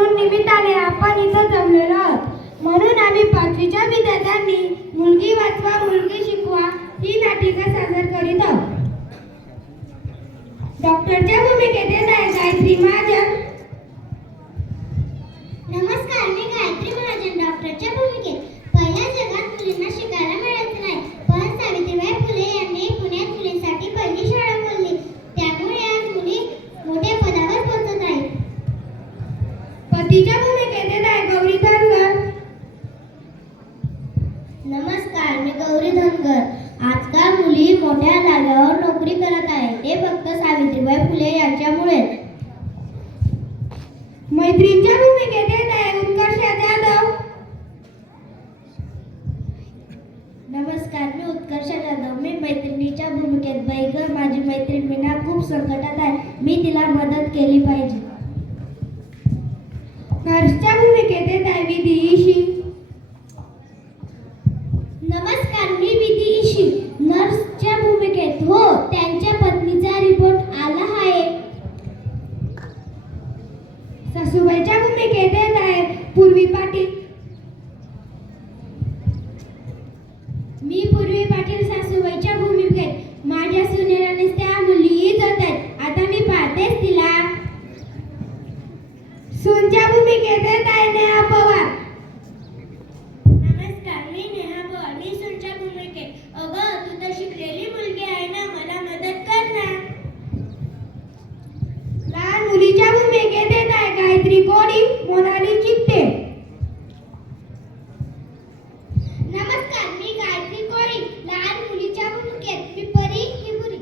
निमित्ताने आपण इथं जमलेलो आहोत. म्हणून आम्ही 5वीच्या विद्यार्थ्यांनी मुलगी वाचवा मुलगी शिकवा ही नाटिका सादर करीत आहोत. डॉक्टरच्या भूमिकेत येत आहे गायत्री महाजन. नमस्कार, मी गायत्री महाजन. डॉक्टरच्या भूमिकेत. पहिल्या जगात मुलींना शिकायला मिळायचं नाही, पण सावित्रीबाई फुले यांनी पुण्यात मुलींसाठी पहिली शाळा खोलली. त्यामुळे आज मुली मोठ्या पदावर पोहोचत आहेत. पतीच्या भूमिकेत येत आहे गौरी धनगर. नमस्कार, मी गौरी धनगर. आजकाल मुली मोठ्या जागावर नोकरी करत आहेत, ते फक्त सावित्रीबाई फुले यांच्यामुळे. मैत्रीच्या भूमिकेत येत आहे उत्कर्ष जाधव. नमस्कार, मी उत्कर्ष जाधव. मी मैत्रिणीच्या भूमिकेत. बाई ग, माझी मैत्रीण मीना खूप संकटात आहे, मी तिला मदत केली पाहिजे. नर्सच्या भूमिकेत येत आहे विधी इशी. नमस्कार, मी विधी इशी. नर्सच्या भूमिकेत. हो, त्यांच्या पत्नीचा रिपोर्ट आला आहे. सासूबाईच्या भूमिकेत येत आहे पूर्वी पाटील. मी पूर्वी पाटील सासूबाईच्या भूमिकेत. माझ्या सुनेला नुसत्या मुलीच होत आहेत, आता मी पाहतेच तिला. सूनच्या भूमिकेत येत आहे नेहा पवार. नमस्कार, मी नेहा पवार. मी सूनच्या भूमिकेत. अगं, तू तर शिकलेली मुलगी आहे ना, मला मदत कर ना. लहान मुलीच्या भूमिकेत येत आहे गायत्री कोडी मोनाली चित्ते. नमस्कार, मी गायत्री कोळी. लहान मुलीच्या भूमिकेत. मी परी ही बुरी.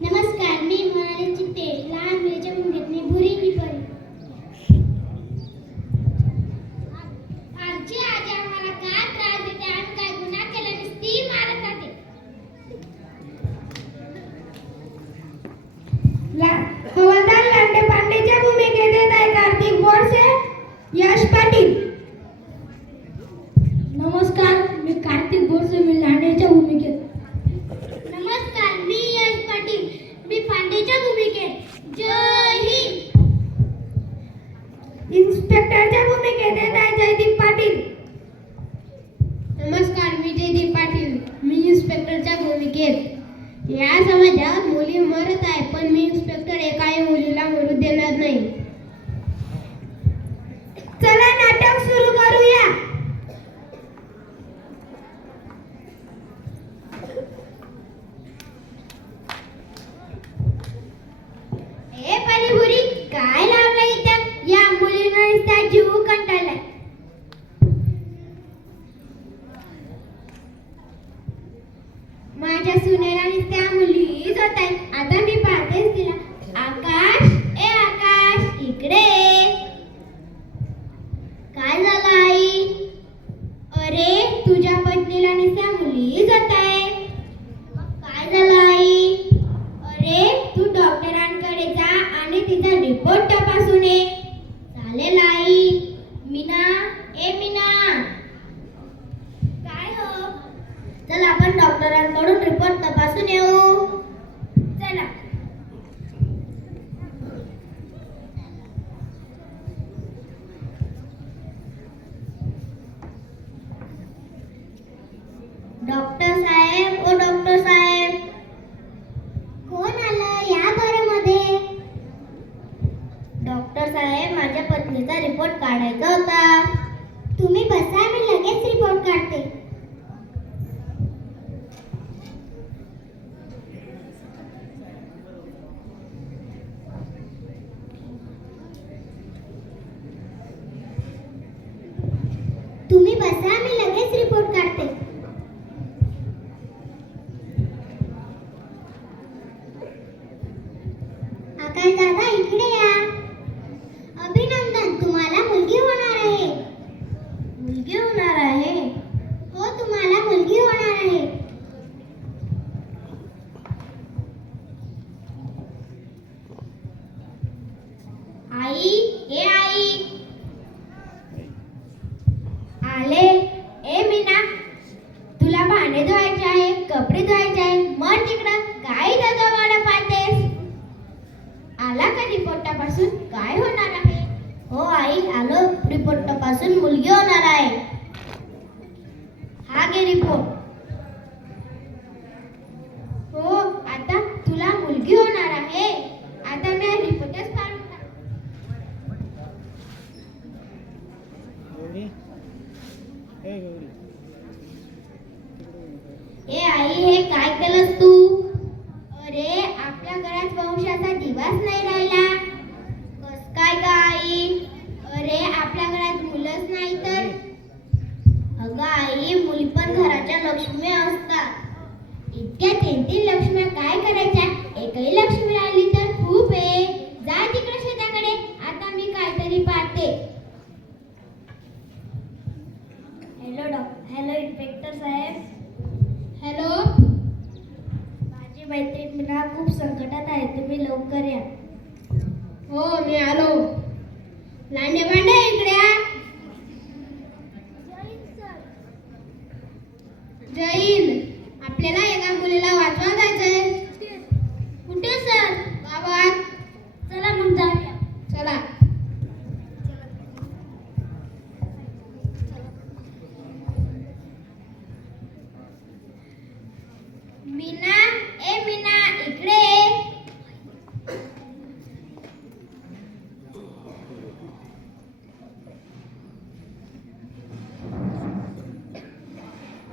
नमस्कार, मी मोनाली चित्ते. लहान मुलीच्या भूमिकेत. मी बुरी ही परी. आजी आम्हाला का त्रास देते आणि काय गुन्हा केल्याने ती मारत जाते. हवालदार लांडे पांडेच्या भूमिकेत येत आहे कार्तिक बोरसे यश पाटील. नमस्कार, मी कार्तिक बोरसे. मी लांडेच्या भूमिकेत. नमस्कार, मी यश पाटील. मी पांडेच्या भूमिकेत. जय हिंद. इन्स्पेक्टरच्या भूमिकेत येत आहे जयदीप पाटील. नमस्कार, मी जयदीप पाटील. मी इन्स्पेक्टरच्या भूमिकेत. या समाजात मुली मरत आहे, पण मी इन्स्पेक्टर एकाही मुलीला मरू देणार नाही. चला नाटक सुरू करूया. ए परिभुरी, काय लावलं इथं? या मुलीनं नुसता जीव कंटाळलाय. माझ्या सुनेला नुसत्या मुलीच होत आहेत, आता मी पाहतेच तिला. आकाश, ए आकाश, इकडे. काय झालं आई? अरे, तुझ्या पत्नीला नुसत्या मुलीच होत आहे. काय झालं आई? अरे, तू डॉक्टरांकडे जा आणि तिचा रिपोर्ट तपासून ये. चालेल आई. मीना, ए मीना. काय हो? चल आपण डॉक्टरांकडून रिपोर्ट तपासून येऊ. चला. डॉक्टर साहेब, ओ डॉक्टर साहेब. कोण आलं? या बरं मध्ये. डॉक्टर साहेब, माझ्या पत्नीचा रिपोर्ट काढायचा होता. तुम्ही बसा, मी लगेच रिपोर्ट काढते. तुम्ही बसा, मी लगेच रिपोर्ट काढते. आकाश दादा, इकडे या. अभिनंदन, तुम्हाला मुलगी होणार आहे. मुलगी होणार आहे? हो, तुम्हाला मुलगी होणार आहे. आई, ए आई. आले. ए मीना, तुला भांडे धुवायचे आहे, कपडे धुवायचे आहे. मग तिकडं काय दादा पाहतेस? आला का रिपोर्टापासून? काय होणार आहे? हो आई, ए आई, हे काय केलंस तू? अरे आपल्या घरात वंशाचा दिवाच नाही राहिला. कस काय ग आई? अरे आपल्या घरात मुलंच नाही तर? अगं आई, मुली पण घराच्या लक्ष्मी असतात. इतक्या 3-3 लक्ष्म्या काय करायच्या? एकही लक्ष्मी राहिली तर खूप आहे. जा तिकडे शेताकडे, आता मी काहीतरी पाहते. हॅलो इन्स्पेक्टर साहेब. हॅलो. माझी मैत्रीण मीना खूप संकटात आहे, तुम्ही लवकर या. हो, मी आलो. लांडे भांडे इकडे या. जैन, आपल्याला एका मुलीला वाचवा जायचंय. कुठे सर? गावात. चला मग जाऊया. चला. मीना, ए मीना, इकडे ये.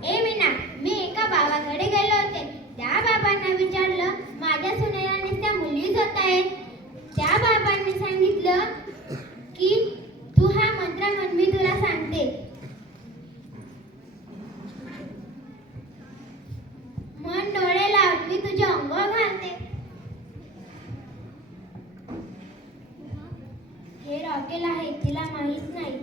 ए मीना, मी एका बाबाकडे गेले होते. त्या बाबांना विचारलं, माझ्या सुनेला नुसत्या मुलीच होत आहेत. त्या बाबांनी सांगितलं की तू हा मंत्र म्हण, मी तुला सांगते. मन डोळे लाव, मी तुझे अंघोळ घालते. हे रॉकेल आहे, तिला माहित नाही.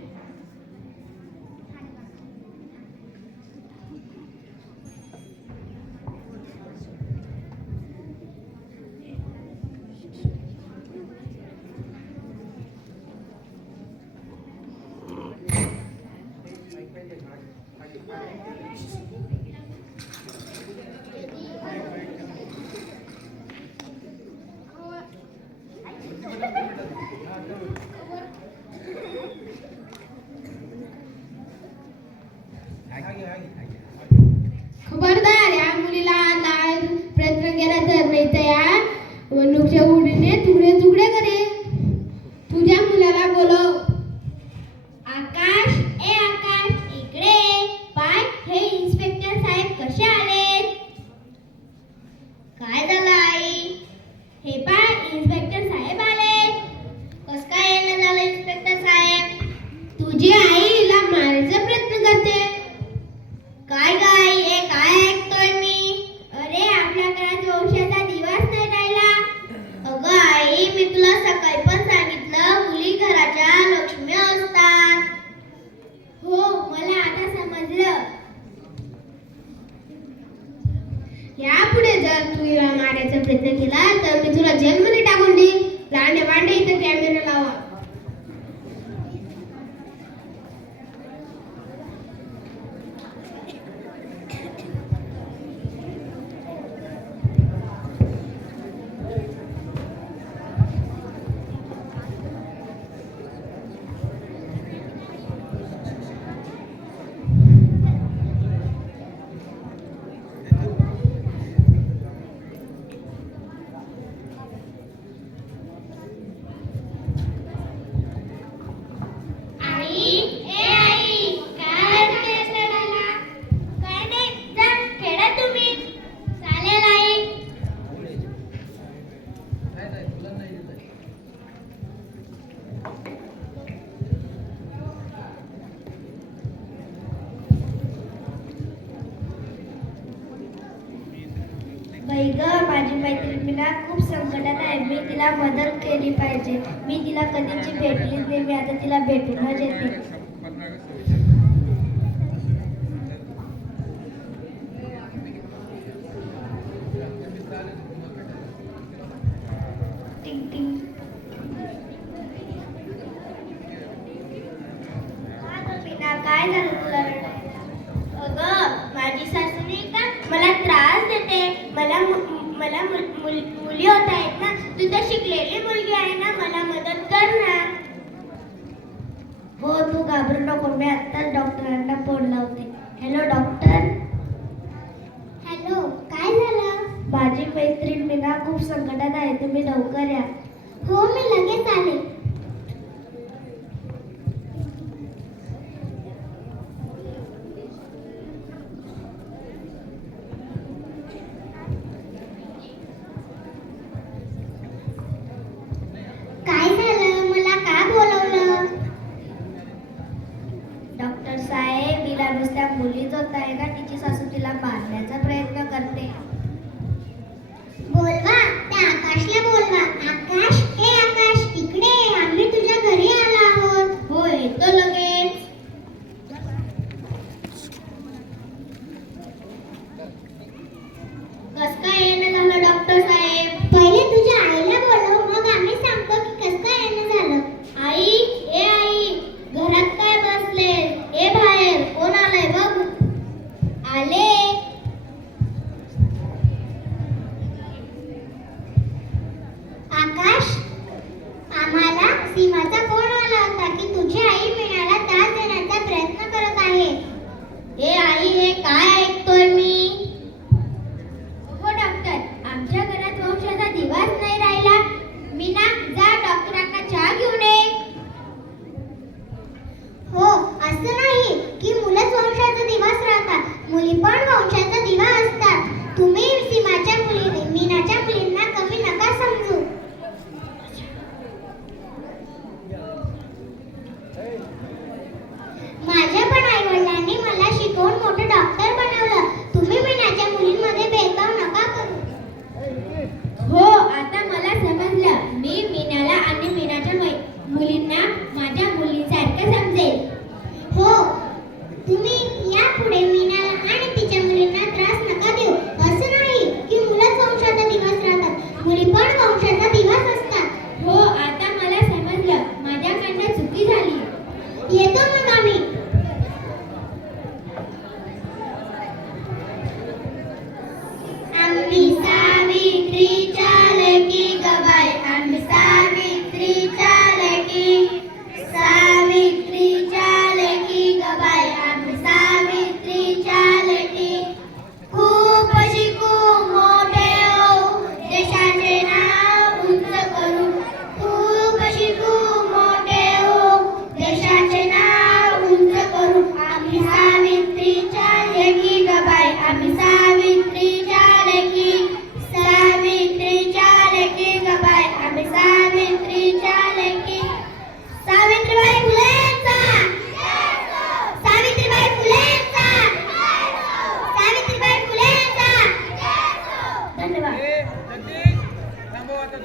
खबरदार, या मुलीला लाल प्रयत्न केला तर नाही तर या वनुकच्या उडीने तुकडे तुकडे करे. तुझ्या मुलाला बोलव. आकाश, ए आकाश, इकडे ये. पाय, हे इन्स्पेक्टर साहेब कसे आलेत? काय झालं आई? हे पाय, इन्स्पेक्टर साहेब आलेत. कस काय येणं झालं इन्स्पेक्टर साहेब? तुझी आई हिला मारायचा प्रयत्न करते. काय गाय, हे काय ऐकतोय मी? अरे आपल्या घरात वंशाचा दिवाच नाही राहिला. अगं आई, मी तुला सकाळी पण सांगितलं, मुली घराच्या लक्ष्मी असतात. हो, मला आता समजलं. यापुढे जर तू हिला मारायचा प्रयत्न केला तर मी तुला जेलमध्ये टाकून देईन. लांडे वांडे इथे कॅमेरा लावा. बाई ग, माझी मैत्रीण मीना खूप संकटात आहे. मी तिला मदत केली पाहिजे. मी तिला कधीची भेटलीच नाही. मी आता तिला भेटूनच येते. टिंग टिंग. मीना, काय झालं तुला रडायला? अगं, माझी सासू नाही का मला त्रास देते. मला मुली होत आहेत ना. तू तर शिकलेली मुलगी आहे ना, मला मदत कर ना. हो, तू घाबरू नको, मी आत्ताच डॉक्टरांना फोन लावते. Hello doctor. हॅलो, काय झालं? माझी मैत्रीण मीना खूप संकटात आहे, तुम्ही लवकर या. हो, मी लगेच आले. धन्यवाद.